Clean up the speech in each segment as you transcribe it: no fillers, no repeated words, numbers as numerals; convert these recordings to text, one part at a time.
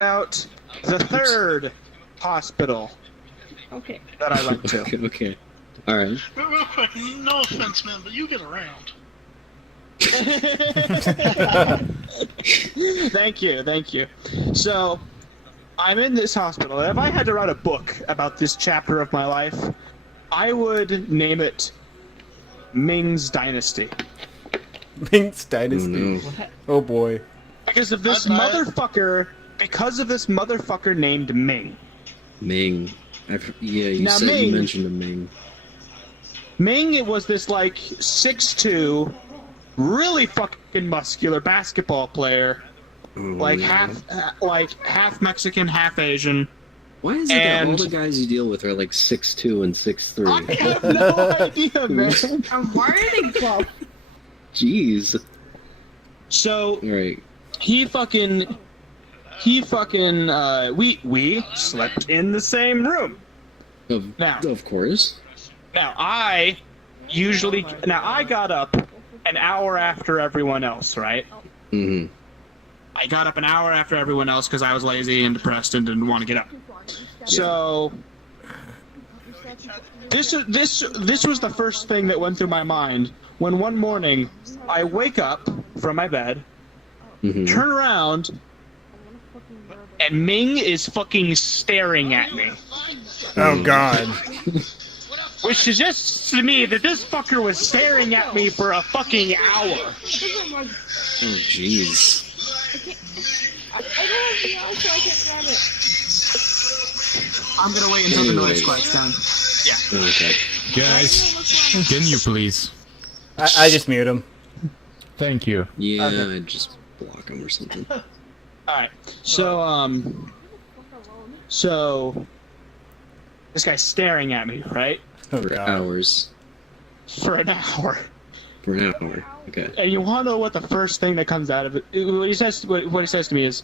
out the third hospital Okay. that I went to. Okay. Alright. Real quick, no offense, man, but you get around. Thank you. So, I'm in this hospital, and if I had to write a book about this chapter of my life, I would name it Ming's Dynasty. Ming's Dynasty. Oh, no. Oh boy. Because of this motherfucker named Ming. Ming. You Now, said Ming- you mentioned a Ming. Ming, it was this, like, 6'2", really fucking muscular basketball player. Oh, Like, no. half Mexican, half Asian. Why is it that all and- the guys you deal with are like 6'2" and 6'3"? I have no idea, man. Why are they buff? Jeez. So, Alright. we slept in the same room. Now. Of course. Now, I got up an hour after everyone else, right? Mm-hmm. I got up an hour after everyone else because I was lazy and depressed and didn't want to get up. So, this was the first thing that went through my mind when one morning I wake up from my bed, Mm-hmm. turn around, and Ming is fucking staring at me. Oh god. Which suggests to me that this fucker was staring at me for a fucking hour. Oh, jeez. I don't have the answer, I can't grab it. I'm gonna wait until the noise quiets down. Okay. Guys, can you please? I just mute him. Thank you. Yeah, Okay. I'd just block him or something. Alright, so this guy's staring at me, right? Oh For god. hours. For an hour. For an hour. Okay. And you wanna know what the first thing that comes out of it? What he says to me is,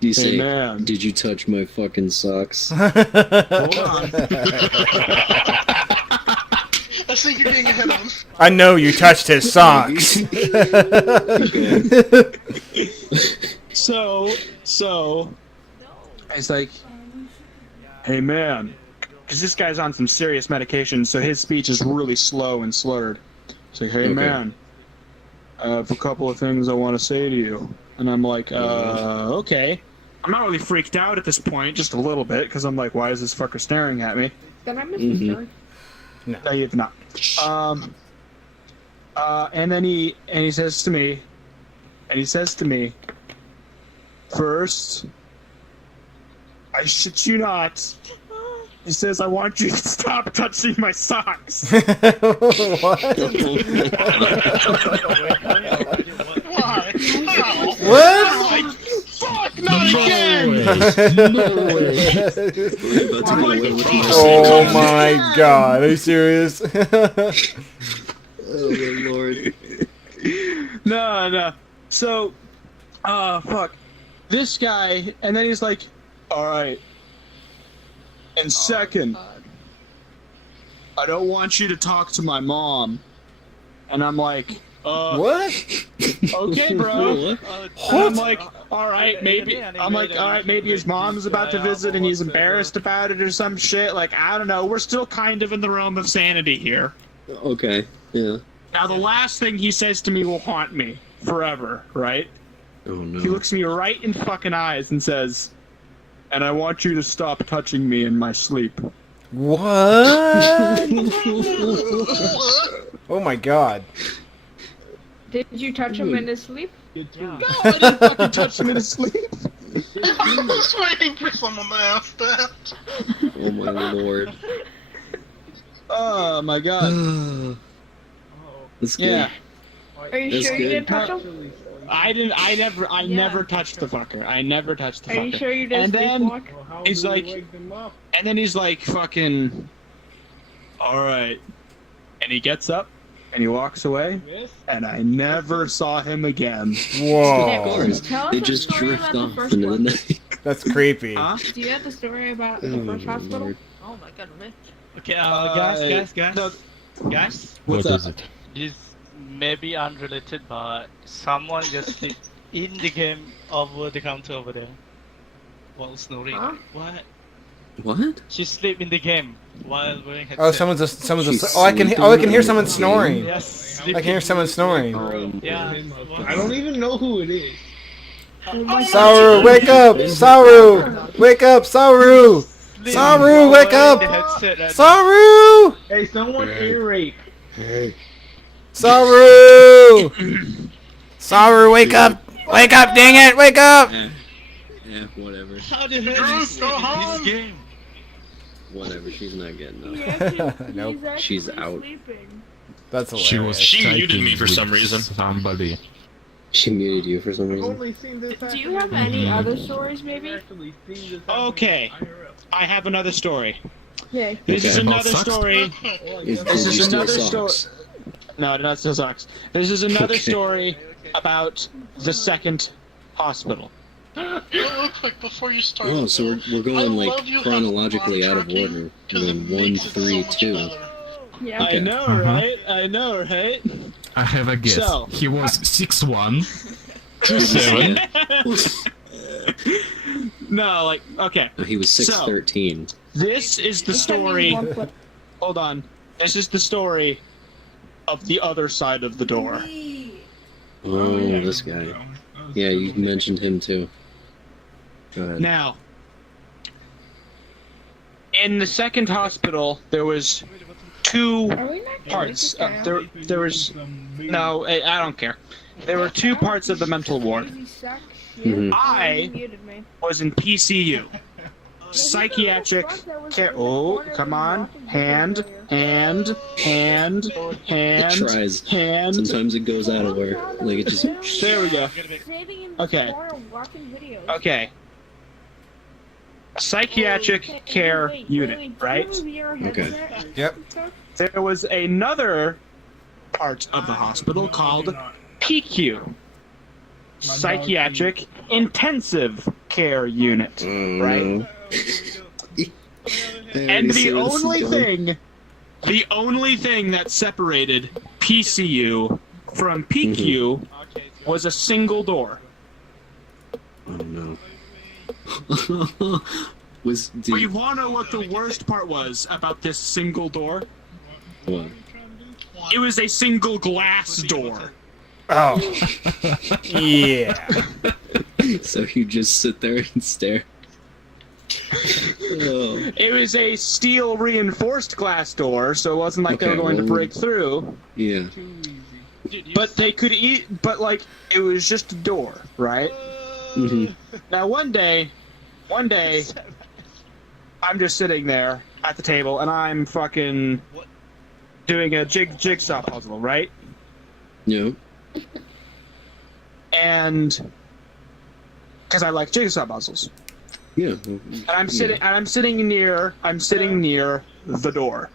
Do you say, man. did you touch my fucking socks? hold on. I think you're getting ahead of him. I know you touched his socks. So, it's like, hey man, because this guy's on some serious medication, so his speech is really slow and slurred. It's like, hey Okay. man, I have a couple of things I want to say to you. And I'm like, okay. I'm not really freaked out at this point, just a little bit, because I'm like, why is this fucker staring at me? Did I miss Mhm. the story? No, you've not. And then he says to me, first, I shit you not. He says, I want you to stop touching my socks. What? Why? How? What? Like, fuck, not again! We're about to go away with my Oh my god, are you serious? Oh my lord. No. So, fuck. This guy, and then he's like, alright. And second, I don't want you to talk to my mom. And I'm like, What? okay, bro. And I'm like, alright, maybe his mom's about to visit and he's embarrassed about it or some shit. Like, I don't know. We're still kind of in the realm of sanity here. Okay. Yeah. Now, the last thing he says to me will haunt me forever, right? Oh no. He looks me right in fucking eyes and says, and I want you to stop touching me in my sleep. What? Oh my god. Did you touch him in his sleep? No, I didn't fucking touch him in his sleep. I was waiting for someone to ask that. Oh my lord. Oh my god. That's good. Yeah. Are you That's sure you good. didn't touch him? I never touched the fucker. I never touched the Are fucker. you sure you didn't And then sleepwalk? he's like, fucking, alright. And he gets up and he walks away, and I never saw him again. Whoa. Tell us They the just story drift about the off first into the one. night. That's creepy. Huh? Do you have the story about Oh the first my hospital? lord. Oh my god, man. Okay, guys. No, Guys, what's What up? is it? this may be unrelated, but someone just in the game over the counter over there. while snoring. Huh? What? What? She sleep in the game while wearing headset. Oh, someone's She's oh, I can hear someone sleeping. snoring. Yes. I can hear someone snoring. Yeah. I don't even know who it is. Saru, wake up! Saru, wake up! Saru, Saru, wake up! Saru, Hey, someone ear rape. Saru, Saru, wake up! Wake up! Dang it! Wake up! Whatever. How the hell Girls, is go this home. game? Whatever. She's not getting up. Nope. She's out. That's hilarious. She was She muted typing me for with some reason. Somebody. She muted you for some I've reason. only seen this Do you have any other stories, maybe? actually seen this Okay. I have another story. Yeah. This is Okay. another About story. Is This did you is steal another story. socks? No, not still sucks. This is another Okay. story about the second hospital. Real quick, before you start. Oh, so we're I going love like you chronologically having out of tracking, order. 'cause We're it going 1, makes it so 3, much 2. better. Yeah. Okay. I know, right? I know, right? I have a guess. So- He was 6'1", Yeah. 7. No, like, okay. No, he was 6'13". This is the story. Hold on. This is the story of the other side of the door. Oh, this guy. Yeah, you mentioned him too. Go ahead. Now, in the second hospital, there was two Are we not parts. crazy There was no. I don't care. There were two parts of the mental ward. Crazy sack shit? Mhm. I You muted me. was in PCU, psychiatric care. Oh, come on, hand, hand, hand, It hand, tries. hand. Sometimes it goes out of where, like, it just... There we go. Sitting in the Okay. corner watching videos. Okay. Psychiatric care unit, right? Okay. Yep. There was another part of the hospital called PQ, Psychiatric Intensive Care Unit, Oh, right? no. I And already see the where this is only thing that separated PCU from PQ was a single door. going. Oh no. Was But dude, you wanna know what the worst part was about this single door? what? It was a single glass door. Oh. Yeah. So you just sit there and stare. Oh. It was a steel reinforced glass door, so it wasn't like they Okay, were going to well- break through. Yeah. But they could eat, but like, it was just a door, right? Mhm. Now one day, I'm just sitting there at the table and I'm fucking doing a jigsaw puzzle, right? Yeah. And because I like jigsaw puzzles, Yeah. and I'm sitting near the door.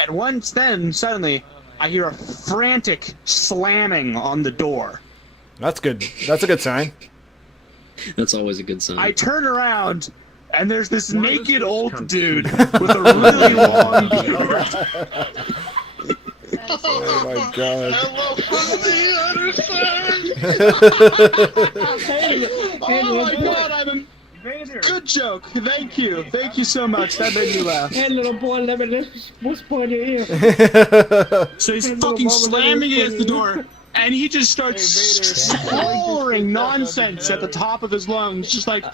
And once then, suddenly, I hear a frantic slamming on the door. That's good. That's a good sign. That's always a good sign. I turn around, and there's this naked old dude with a really long beard. Oh my god. Hello from the other side. Oh my god, I'm good joke. Thank you so much. That made me laugh. Hey, little boy, let me whisper in your ear. So he's fucking slamming against the door, and he just starts hollering nonsense at the top of his lungs, just like.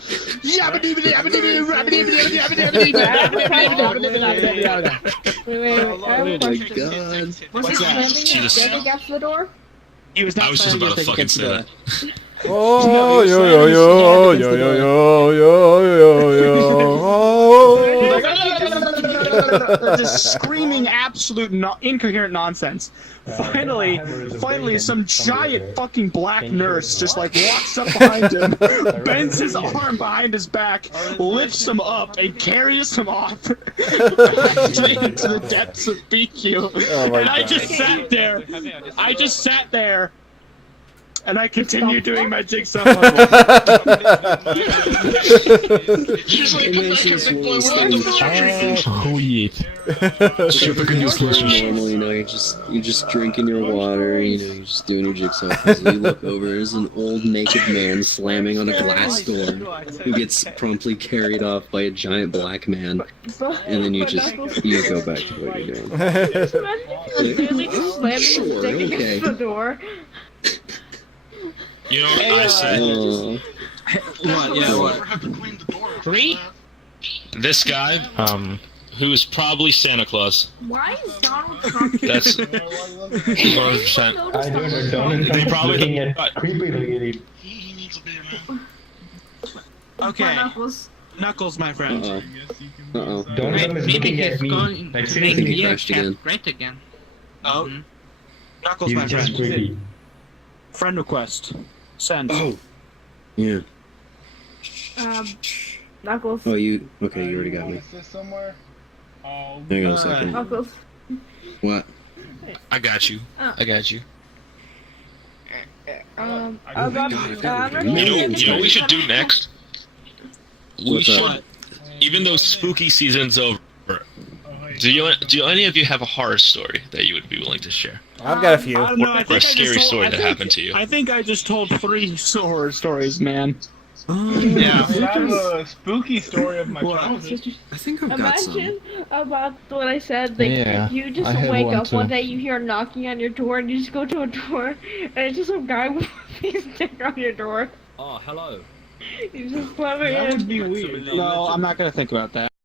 Wait, wait, I have Oh a my question. god. Was he What's that? slamming against the door? He was I not was just slamming about to anything fucking against say the that. door. Oh, yo, yo, yo, yo, yo, yo, yo, yo, yo. Just screaming absolute incoherent nonsense. Finally, some giant fucking black nurse just like walks up behind him, bends his arm behind his back, lifts him up, and carries him off into the depths of BQ. Oh my And I God. just sat there. and I continue doing my jigsaw puzzle. She's like, And come then back here, she's big one of boy, those we're on the things- street. Oh, yeah. Shit, the good news, listeners. normal, you know, you're just drinking your water, you know, you're just doing your jigsaw puzzle. You look over, there's an old naked man slamming on a glass door who gets promptly carried off by a giant black man, and then you go back to what you're doing. Just imagine if you literally just slamming his Sure, dick okay. against the door. You know what I said? Oh, What? Yeah, Never what? have to clean the door after Three? that. This guy, who is probably Santa Claus. Why is Donald Trump That's 100%. I don't know, Donald They Trump's probably- looking at creepy lady. He needs a beer, man. Okay, Knuckles? Knuckles, my friend. uh-oh. Donald Trump is looking at me. Like, I think seriously, he crashed again. Great again. Oh, Knuckles, my he's just friend. creepy. Friend request. Send. Oh! Yeah. Knuckles. Oh, you... Okay, you already got me. somewhere? Oh, Hang on a second. Knuckles. What? I got you. I got you. About, You know what we should do next? We What's should, up? even though spooky season's over, do any of you have a horror story that you would be willing to share? I've got a few. I don't know. I Or think a I just scary told- story I that think- happened to you. I think I just told 3 horror stories, man. Yeah, I have a spooky story of my What? childhood. I think I've got some. Imagine about what I said. Like, Yeah, you just I had wake one up one too. day, you hear knocking on your door, and you just go to a door, and it's just some guy with his dick on your door. Oh, hello. You just slam it That in. would be weird. No, I'm not gonna think about that.